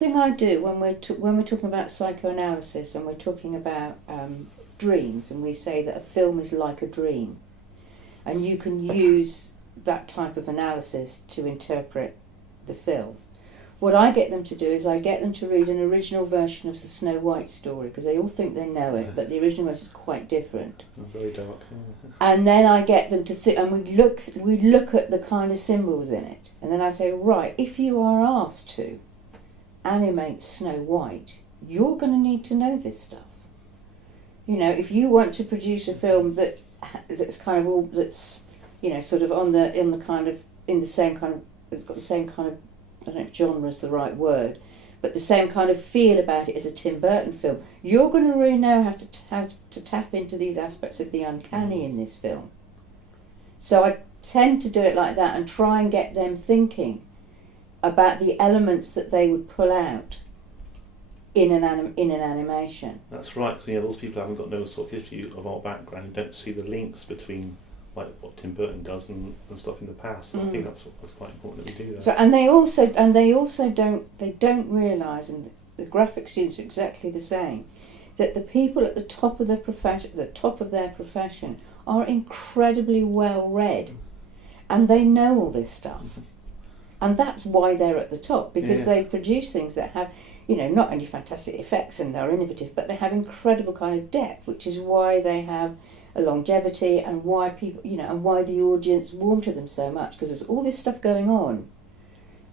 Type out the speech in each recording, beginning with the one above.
thing I do when we're talking about psychoanalysis and we're talking about dreams, and we say that a film is like a dream, and you can use that type of analysis to interpret the film. What I get them to do is I get them to read an original version of the Snow White story, because they all think they know it, but the original version is quite different. Very dark. And then I get them to think, and we look at the kind of symbols in it, and then I say, right, if you are asked to animate Snow White, you're going to need to know this stuff. You know, if you want to produce a film that's kind of all that's, you know, sort of on the kind of in the same kind of, it's got the same kind of, I don't know if genre is the right word, but the same kind of feel about it as a Tim Burton film, you're going to really know how to tap into these aspects of the uncanny in this film. So I tend to do it like that and try and get them thinking about the elements that they would pull out in an animation. That's right, because those people haven't got no sort of history of our background, don't see the links between like what Tim Burton does and stuff in the past. So I think that's quite important that we do that. So and they also don't realise, and the graphic students are exactly the same, that the people at the top of their profession are incredibly well read, and they know all this stuff. And that's why they're at the top, because they produce things that have, you know, not only fantastic effects and they're innovative, but they have incredible kind of depth, which is why they have a longevity, and why people, you know, and why the audience warm to them so much, because there's all this stuff going on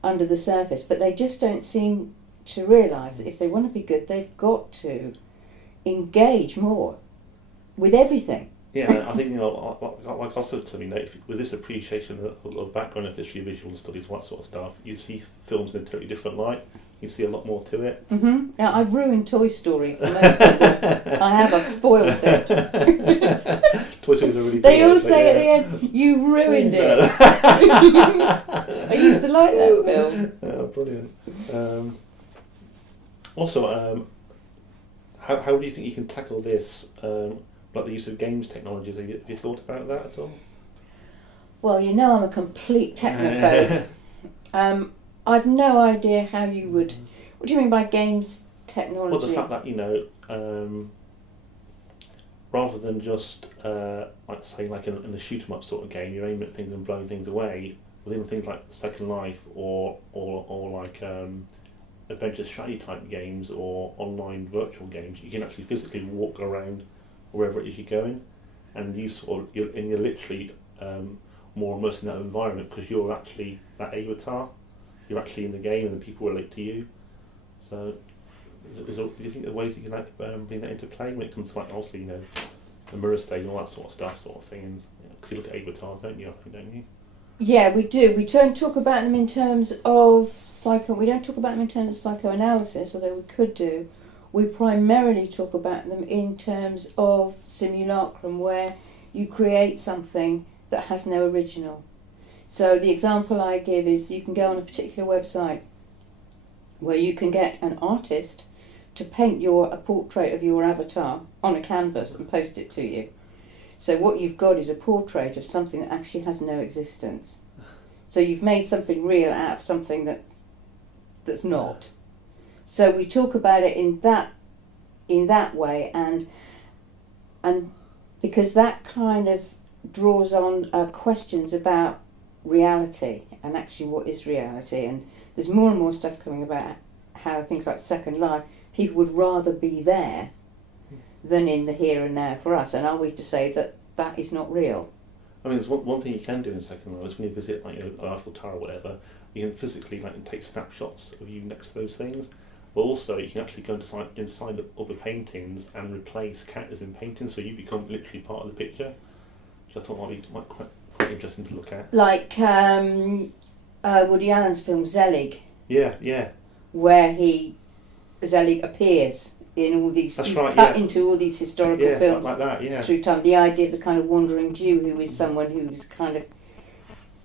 under the surface, but they just don't seem to realise that if they want to be good, they've got to engage more with everything. Yeah, I think, you know, like also to me, with this appreciation of background of history, visual studies, all that sort of stuff, you see films in a totally different light. You see a lot more to it. Mm-hmm. Now, I've ruined Toy Story for most people. I've spoiled it. Toy Story's a really They all say at the end, "You've ruined it." I used to like that film. Oh, brilliant. Also, how do you think you can tackle this? Like the use of games technologies, have you thought about that at all? Well, you know I'm a complete technophobe. I've no idea how you would... What do you mean by games technology? Well, the fact that, you know, rather than just, like say, like in a shoot 'em up sort of game, you're aiming at things and blowing things away, within things like Second Life or like adventure strategy type games or online virtual games, you can actually physically walk around wherever it is you're going, and you're literally more immersed in that environment, because you're actually that avatar. You're actually in the game, and the people relate to you. So, do you think there are ways that you can bring that into play when it comes to, like, obviously, you know, the mirror stage and all that sort of stuff, sort of thing? And because you look at avatars, don't you? Don't you? Yeah, we do. We don't talk about them in terms of We don't talk about them in terms of psychoanalysis, although we could do. We primarily talk about them in terms of simulacrum, where you create something that has no original. So the example I give is you can go on a particular website where you can get an artist to paint a portrait of your avatar on a canvas and post it to you. So what you've got is a portrait of something that actually has no existence. So you've made something real out of something that's not. So we talk about it in that way, and because that kind of draws on questions about reality and actually what is reality, and there's more and more stuff coming about how things like Second Life, people would rather be there than in the here and now for us, and are we to say that that is not real? I mean, there's one thing you can do in Second Life is when you visit, like, an Eiffel Tower or whatever, you can physically, like, take snapshots of you next to those things, but also you can actually go inside of the paintings and replace characters in paintings, so you become literally part of the picture, which I thought might be quite interesting to look at. Like Woody Allen's film Zelig. Yeah. Where Zelig appears in all these, That's he's right, cut into all these historical films like that, yeah. through time. The idea of the kind of wandering Jew who is someone who's kind of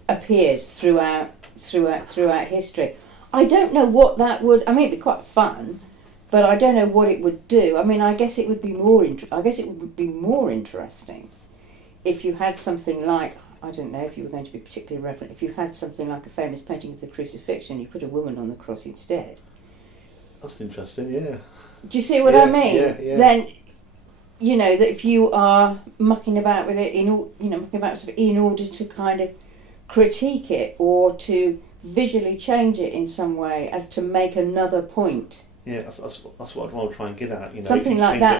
appears throughout history. I don't know what that would. I mean, it'd be quite fun, but I don't know what it would do. I mean, I guess it would be more interesting if you had something like, I don't know if you were going to be particularly reverent, if you had something like a famous painting of the crucifixion, you put a woman on the cross instead. that's interesting. Yeah. Do you see what Yeah, I mean? yeah. Then, you know, that if you are mucking about with it in order to kind of critique it or to visually change it in some way as to make another point. Yeah, that's what I'd want to try and get at. You know, Something if you like change that. it